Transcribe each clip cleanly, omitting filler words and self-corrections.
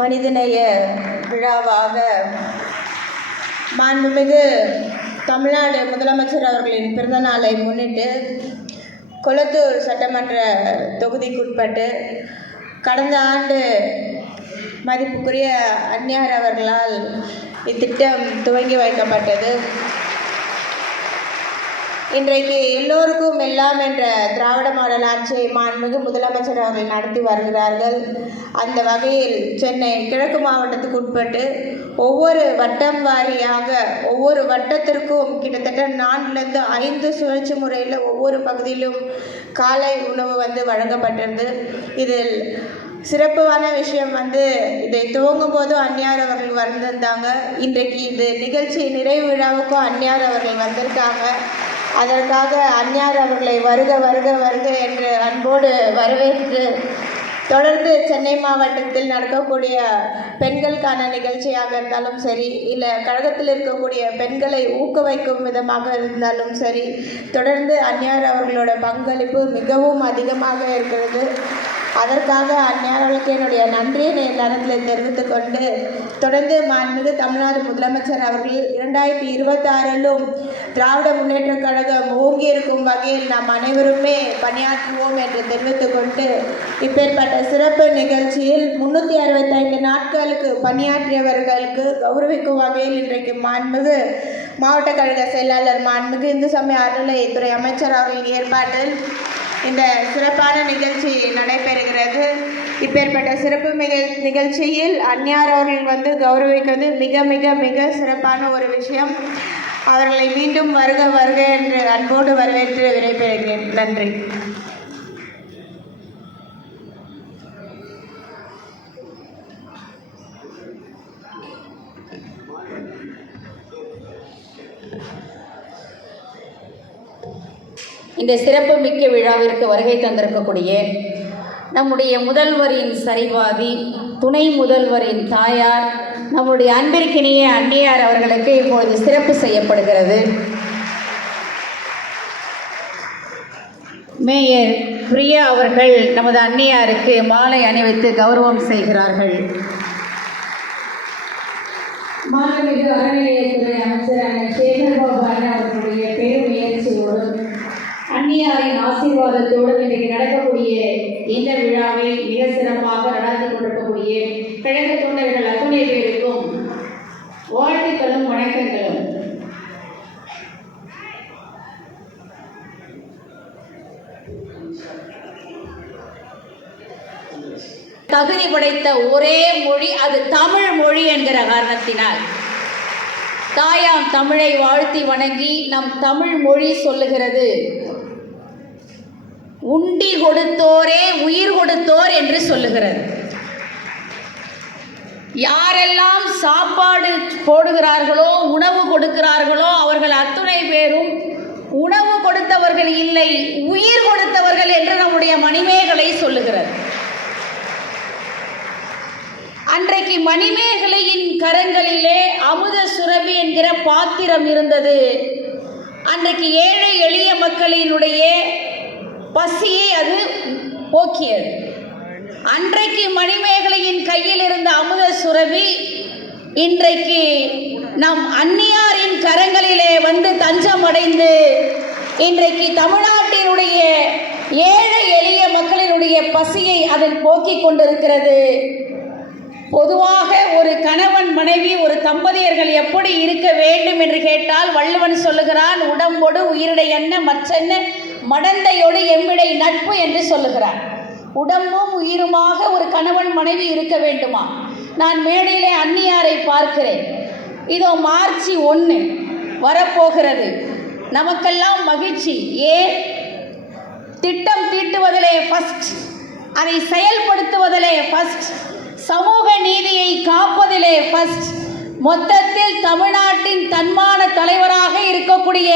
மனிதநேய விழாவாக மாண்புமிகு தமிழ்நாடு முதலமைச்சர் அவர்களின் பிறந்த நாளை முன்னிட்டு கொளத்தூர் சட்டமன்ற தொகுதிக்குட்பட்டு கடந்த ஆண்டு மதிப்புக்குரிய அந்நியார் அவர்களால் இத்திட்டம் துவங்கி வைக்கப்பட்டது. இன்றைக்கு எல்லோருக்கும் எல்லாம் என்ற திராவிட மாடல் ஆட்சியை மாண்புமிகு முதலமைச்சர் அவர்கள் நடத்தி வருகிறார்கள். அந்த வகையில் சென்னை கிழக்கு மாவட்டத்துக்கு உட்பட்டு ஒவ்வொரு வட்டம் வாரியாக ஒவ்வொரு வட்டத்திற்கும் கிட்டத்தட்ட 4லிருந்து 5 சுழற்சி முறையில் ஒவ்வொரு பகுதியிலும் காலை உணவு வழங்கப்பட்டது. இதில் சிறப்பான விஷயம் இதை துவங்கும் போதும் அந்நியார் அவர்கள் வந்திருந்தாங்க. இன்றைக்கு இது நிகழ்ச்சி நிறைவு விழாவுக்கும் அந்நியார் அவர்கள் வந்திருக்காங்க. அதற்காக அந்நியார் அவர்களை வருக வருக வருக என்று அன்போடு வரவேற்று தொடர்ந்து சென்னை மாவட்டத்தில் நடக்கக்கூடிய பெண்களுக்கான நிகழ்ச்சியாக இருந்தாலும் சரி, இல்லை கழகத்தில் இருக்கக்கூடிய பெண்களை ஊக்குவிக்கும் விதமாக இருந்தாலும் சரி, தொடர்ந்து அந்நியார் அவர்களோட பங்களிப்பு மிகவும் அதிகமாக இருக்கிறது. அதற்காக அந்நியார்களுக்கு என்னுடைய நன்றியை நேரத்தில் தெரிவித்துக் கொண்டு தொடர்ந்து மாண்புமிகு தமிழ்நாடு முதலமைச்சர் அவர்கள் 2026லும் திராவிட முன்னேற்றக் கழகம் ஓங்கி இருக்கும் வகையில் நாம் அனைவருமே பணியாற்றுவோம் என்று தெரிவித்துக் கொண்டு இப்பேற்பட்ட சிறப்பு நிகழ்ச்சியில் 365 நாட்களுக்கு பணியாற்றியவர்களுக்கு கௌரவிக்கும் வகையில் இன்றைக்கு மாண்புமிகு மாவட்ட கழக செயலாளர் மாண்புமிகு இந்து சமய அறநிலையத்துறை அமைச்சர் அவர்களின் ஏற்பாட்டில் இந்த சிறப்பான நிகழ்ச்சி நடைபெறுகிறது. இப்பேற்பட்ட சிறப்பு நிகழ்ச்சியில் அந்நியார் அவர்கள் கௌரவிக்கிறது மிக மிக மிக சிறப்பான ஒரு விஷயம். அவர்களை மீண்டும் வருக வருக என்று அன்போடு வரவேற்று விடைபெறுகிறேன். நன்றி. இந்த சிறப்பு மிக்க விழாவிற்கு வருகை தந்திருக்கக்கூடிய நம்முடைய முதல்வரின் சரிபாதி, துணை முதல்வரின் தாயார், நம்முடைய அன்பிற்கினிய அந்நியார் அவர்களுக்கு இப்பொழுது சிறப்பு செய்யப்படுகிறது. மேயர் பிரியா அவர்கள் நமது அந்நியாருக்கு மாலை அணிவித்து கௌரவம் செய்கிறார்கள். மாண்புமிகு அறநிலையத்துறை அமைச்சர் சேகர்பாபு அவர்களுடைய பெருமுயற்சியோடு அந்நியாரின் ஆசீர்வாதத்தோடு இன்றைக்கு நடக்கக்கூடிய இந்த விழாவை மிக சிறப்பாக நடத்தி கொண்டிருக்கக்கூடிய கழக தொண்டர்கள் அத்துணை பேருக்கும் வாழ்த்துக்களும் வணக்கங்களும். தகுதி படைத்த ஒரே மொழி அது தமிழ் மொழி என்கிற காரணத்தினால் தாயாம் தமிழை வாழ்த்தி வணங்கி நம் தமிழ் மொழி சொல்லுகிறது, உண்டி கொடுத்தோரே உயிர் கொடுத்தோர் என்று சொல்லுகிறது. யாரெல்லாம் சாப்பாடு போடுகிறார்களோ, உணவு கொடுக்கிறார்களோ, அவர்கள் அத்துணை பேரும் உணவு கொடுத்தவர்கள் இல்லை, உயிர் கொடுத்தவர்கள் என்று நம்முடைய மணிமேகலை சொல்லுகிறது. அன்றைக்கு மணிமேகலையின் கரங்களிலே அமுத சுரபி என்கிற பாத்திரம் இருந்தது. அன்றைக்கு ஏழை எளிய மக்களினுடைய பசியை அது போக்கியது. அன்றைக்கு மணிமேகலையின் கையில் இருந்த அமுத சுரபி இன்றைக்கு நம் அந்நியாரின் கரங்களிலே தஞ்சம் அடைந்து இன்றைக்கு தமிழ்நாட்டினுடைய ஏழை எளிய மக்களினுடைய பசியை அதில் போக்கிக் கொண்டிருக்கிறது. பொதுவாக ஒரு கணவன் மனைவி ஒரு தம்பதியர்கள் எப்படி இருக்க வேண்டும் என்று கேட்டால் வள்ளுவன் சொல்லுகிறான், உடம்போடு உயிரிடை என்ன மற்றென்ன மடந்தையோடு எம்மிடை நட்பு என்று சொல்லுகிறார். உடம்பும் உயிருமாக ஒரு கணவன் மனைவி இருக்க வேண்டுமா? நான் மேடையிலே அந்நியாரை பார்க்கிறேன். இதோ மார்ச் 1 வரப்போகிறது. நமக்கெல்லாம் மகிழ்ச்சி. ஏன்? திட்டம் தீட்டுவதிலே ஃபர்ஸ்ட், அதை செயல்படுத்துவதிலே ஃபர்ஸ்ட், சமூக நீதியை காப்பதிலே ஃபர்ஸ்ட், மொத்தத்தில் தமிழ்நாட்டின் தன்மான தலைவராக இருக்கக்கூடிய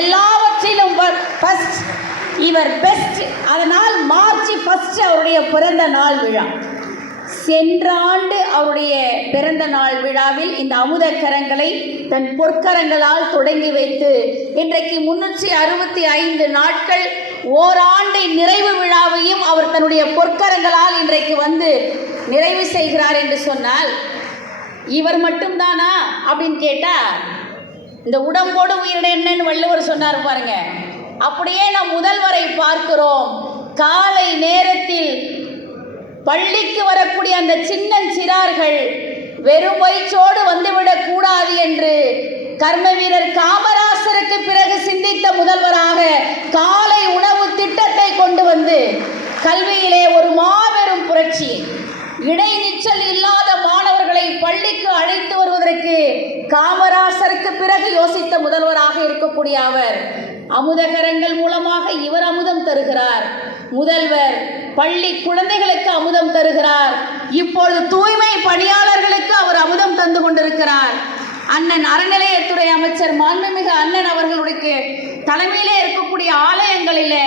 எல்லாவற்றிலும் ஃபர்ஸ்ட், இவர் பெஸ்ட். அதனால் மார்ச் 1 அவருடைய பிறந்த நாள் விழா. சென்ற ஆண்டு அவருடைய பிறந்த நாள் விழாவில் இந்த அமுத கரங்களை தன் பொற்கரங்களால் தொடங்கி வைத்து இன்றைக்கு 365 நாட்கள் ஓராண்டு நிறைவு விழாவையும் அவர் தன்னுடைய பொற்கரங்களால் இன்றைக்கு நிறைவு செய்கிறார் என்று சொன்னால் இவர் மட்டும்தானா அப்படின்னு கேட்டா, இந்த உடம்போடு உயிரிட என்னன்னு வள்ளுவர் சொன்னார் பாருங்க. அப்படியே நாம் முதல்வரை பார்க்கிறோம். காலை நேரத்தில் பள்ளிக்கு வரக்கூடிய அந்த சின்னஞ்சிறார்கள் வெறும் வயிற்றோடு வந்துவிடக் கூடாது என்று கர்ம வீரர் காமராசருக்கு பிறகு சிந்தித்த முதல்வராக காலை உணவு திட்டத்தை கொண்டு வந்து கல்வியிலே ஒரு மாபெரும் புரட்சி. இடைநிற்றல் இல்லாத மாணவர்களை பள்ளிக்கு அழைத்து வருவதற்கு காமராசருக்கு பிறகு யோசித்த முதல்வராக இருக்கக்கூடிய அவர் அமுதகரங்கள் மூலமாக இவர் அமுதம் தருகிறார். முதல்வர் பள்ளி குழந்தைகளுக்கு அமுதம் தருகிறார். இப்பொழுது தூய்மை பணியாளர்களுக்கு அவர் அமுதம் தந்து கொண்டிருக்கிறார். அண்ணன் அறநிலையத்துறை அமைச்சர் மாண்புமிகு அண்ணன் அவர்களுடைய தலைமையிலே இருக்கக்கூடிய ஆலயங்களிலே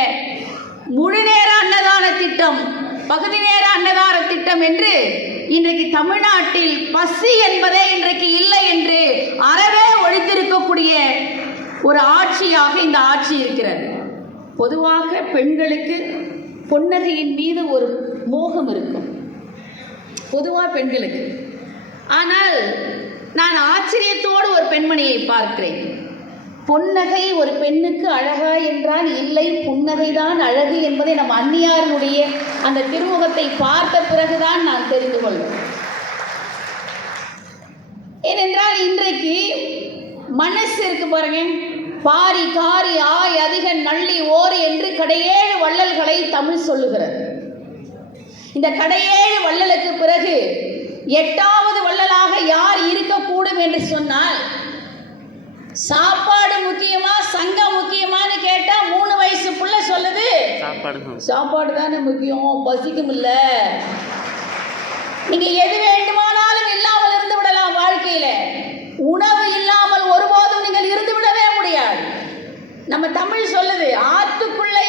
முழுநேர அன்னதான திட்டம், பகுதி நேர அன்னதான திட்டம் என்று இன்றைக்கு தமிழ்நாட்டில் பசி என்பதே இன்றைக்கு இல்லை என்று அறவே ஒழித்திருக்கக்கூடிய ஒரு ஆட்சியாக இந்த ஆட்சி இருக்கிறது. பொதுவாக பெண்களுக்கு பொன்னகையின் மீது ஒரு மோகம் இருக்கும், பொதுவாக பெண்களுக்கு. ஆனால் நான் ஆச்சரியத்தோடு ஒரு பெண்மணியை பார்க்கிறேன். பொன்னகை ஒரு பெண்ணுக்கு அழகா என்றால் இல்லை, புன்னகைதான் அழகு என்பதை நம் அன்னியாருடைய அந்த திருமுகத்தை பார்த்த பிறகுதான் நான் தெரிந்து கொள்வேன். ஏனென்றால் இன்றைக்கு மனசு இருக்கு பாருங்க, பாரி காரி ஆய் அதிக நள்ளி ஓர் என்று கடையேழு வள்ளல்களை தமிழ் சொல்லுகிறது. இந்த கடையேழு வள்ளலுக்கு பிறகு 8வது வள்ளலாக யார் இருக்கக்கூடும் என்று சொன்னால், சாப்பாடு முக்கியமா சங்கம் முக்கியமான்னு கேட்டா 3 வயசு புள்ள சொல்லுது சாப்பாடு தானே முக்கியம், பசிக்கும் இல்ல. நீங்க எது வேண்டுமானாலும் இல்லாமல் இருந்து விடலாம், வாழ்க்கையில உணவு இல்லாமல் ஒருபோதும் நீங்கள் இருந்து விடவே முடியாது. நம்ம தமிழ் சொல்லுது, ஆத்துக்குள்ளே